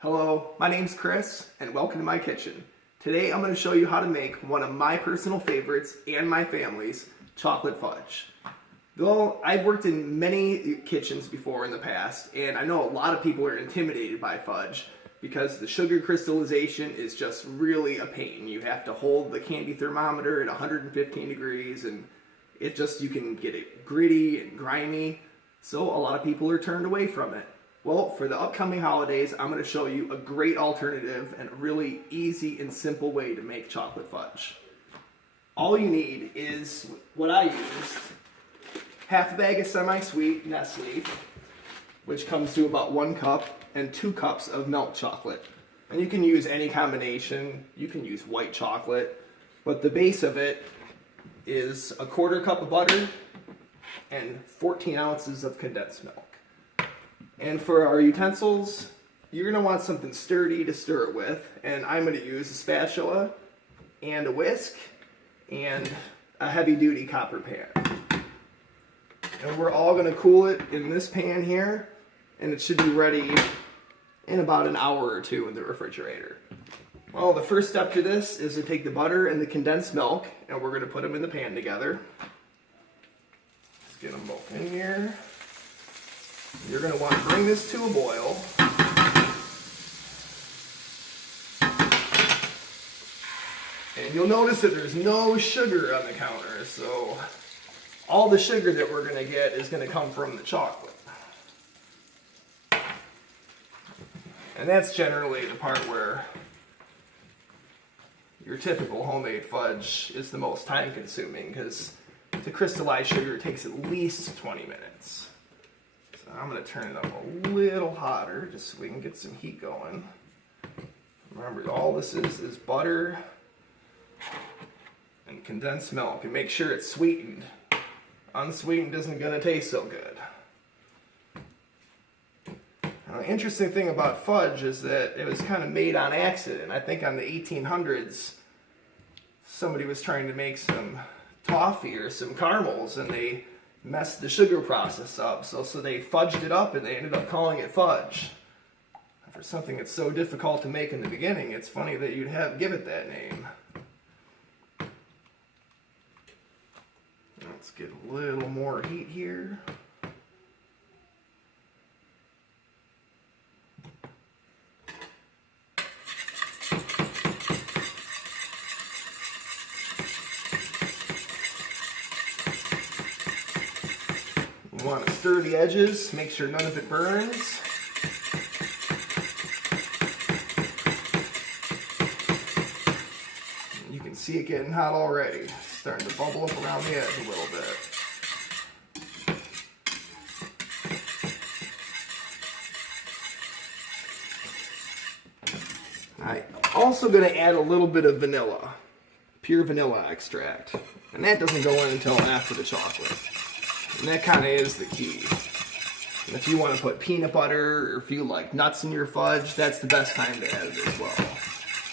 Hello, my name's Chris, and welcome to my kitchen. Today I'm going to show you how to make one of my personal favorites and my family's, chocolate fudge. Though I've worked in many kitchens before in the past, and I know a lot of people are intimidated by fudge because the sugar crystallization is just really a pain. You have to hold the candy thermometer at 115 degrees, and you can get it gritty and grimy, so a lot of people are turned away from it. Well, for the upcoming holidays, I'm going to show you a great alternative and a really easy and simple way to make chocolate fudge. All you need is what I used, half a bag of semi-sweet Nestle, which comes to about 1 cup, and 2 cups of milk chocolate. And you can use any combination. You can use white chocolate, but the base of it is a 1/4 cup of butter and 14 ounces of condensed milk. And for our utensils, you're going to want something sturdy to stir it with, and I'm going to use a spatula and a whisk and a heavy-duty copper pan. And we're all going to cool it in this pan here, and it should be ready in about an hour or 2 in the refrigerator. Well, the first step to this is to take the butter and the condensed milk, and we're going to put them in the pan together. Let's get them both in here. You're going to want to bring this to a boil. And you'll notice that there's no sugar on the counter, so all the sugar that we're going to get is going to come from the chocolate. And that's generally the part where your typical homemade fudge is the most time consuming, because to crystallize sugar it takes at least 20 minutes. I'm going to turn it up a little hotter just so we can get some heat going. Remember, all this is butter and condensed milk, and make sure it's sweetened. Unsweetened isn't going to taste so good. Now, the interesting thing about fudge is that it was kind of made on accident. I think on the 1800s somebody was trying to make some toffee or some caramels, and they messed the sugar process up, so they fudged it up and they ended up calling it fudge. For something that's so difficult to make in the beginning, it's funny that you'd give it that name. Let's get a little more heat here. You want to stir the edges, make sure none of it burns. You can see it getting hot already. It's starting to bubble up around the edge a little bit. I'm also going to add a little bit of vanilla, pure vanilla extract. And that doesn't go in until after the chocolate. And that kind of is the key. And if you want to put peanut butter, or if you like nuts in your fudge, that's the best time to add it as well.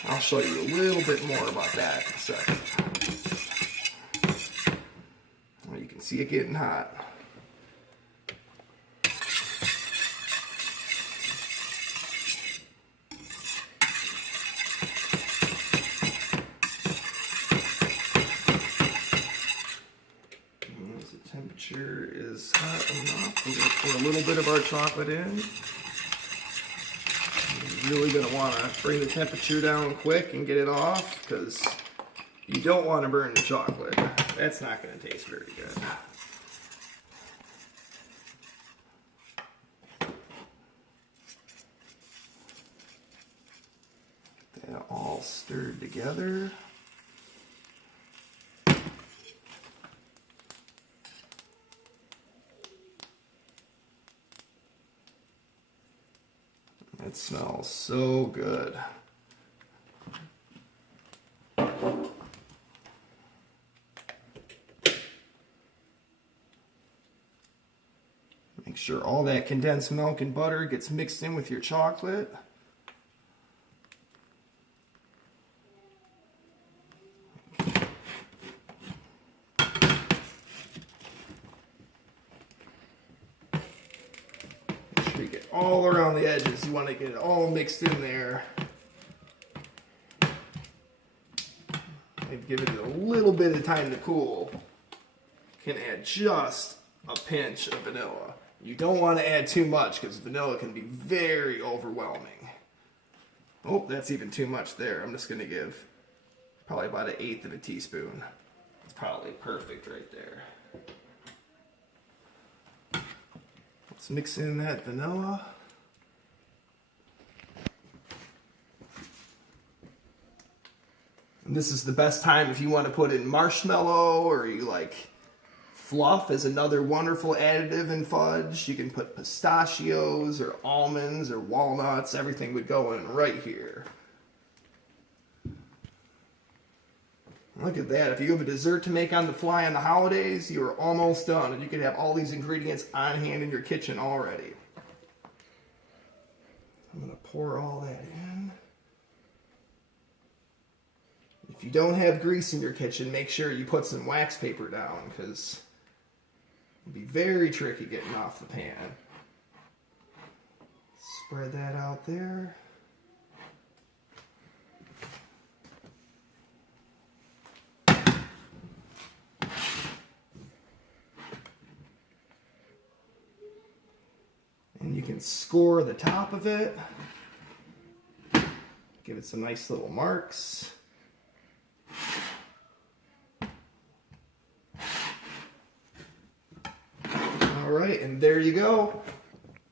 I'll show you a little bit more about that in a second. Well, you can see it getting hot. Temperature is hot enough. We're going to pour a little bit of our chocolate in. You're really going to want to bring the temperature down quick and get it off, because you don't want to burn the chocolate. That's not going to taste very good. Get that all stirred together. It smells so good. Make sure all that condensed milk and butter gets mixed in with your chocolate. all around the edges. You want to get it all mixed in there. And give it a little bit of time to cool. You can add just a pinch of vanilla. You don't want to add too much because vanilla can be very overwhelming. Oh, that's even too much there. I'm just going to give probably about 1/8 of a teaspoon. It's probably perfect right there. Let's mix in that vanilla. And this is the best time if you want to put in marshmallow, or you like fluff as another wonderful additive in fudge. You can put pistachios or almonds or walnuts. Everything would go in right here. Look at that. If you have a dessert to make on the fly on the holidays, you are almost done. And you can have all these ingredients on hand in your kitchen already. I'm going to pour all that in. If you don't have grease in your kitchen, make sure you put some wax paper down, because it'll be very tricky getting off the pan. Spread that out there. And you can score the top of it. Give it some nice little marks. Alright, and there you go.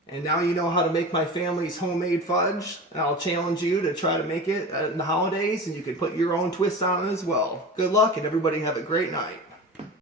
And now you know how to make my family's homemade fudge. And I'll challenge you to try to make it in the holidays, and you can put your own twist on it as well. Good luck, and everybody have a great night.